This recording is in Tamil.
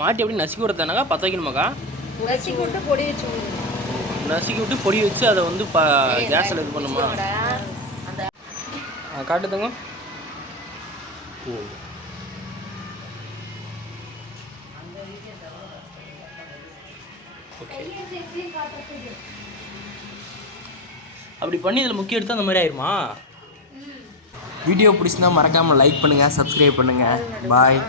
மாட்டி எப்படி நசுக்கி விடுறதானாக்கா பற்ற வைக்கணுமாக்கா? நசுக்கி விட்டு பொடி வச்சு நசுக்கி விட்டு பொடி வச்சு அதை வந்து கேஸில் இது பண்ணுமா? காட்டுதுங்க. ஓ ஓகே. அப்படி பண்ணி இதில் முக்கிய எடுத்து அந்த மாதிரி ஆயிருமா? வீடியோ பிடிச்சிருந்தா மறக்காமல் லைக் பண்ணுங்கள், சப்ஸ்கிரைப் பண்ணுங்கள். பாய்.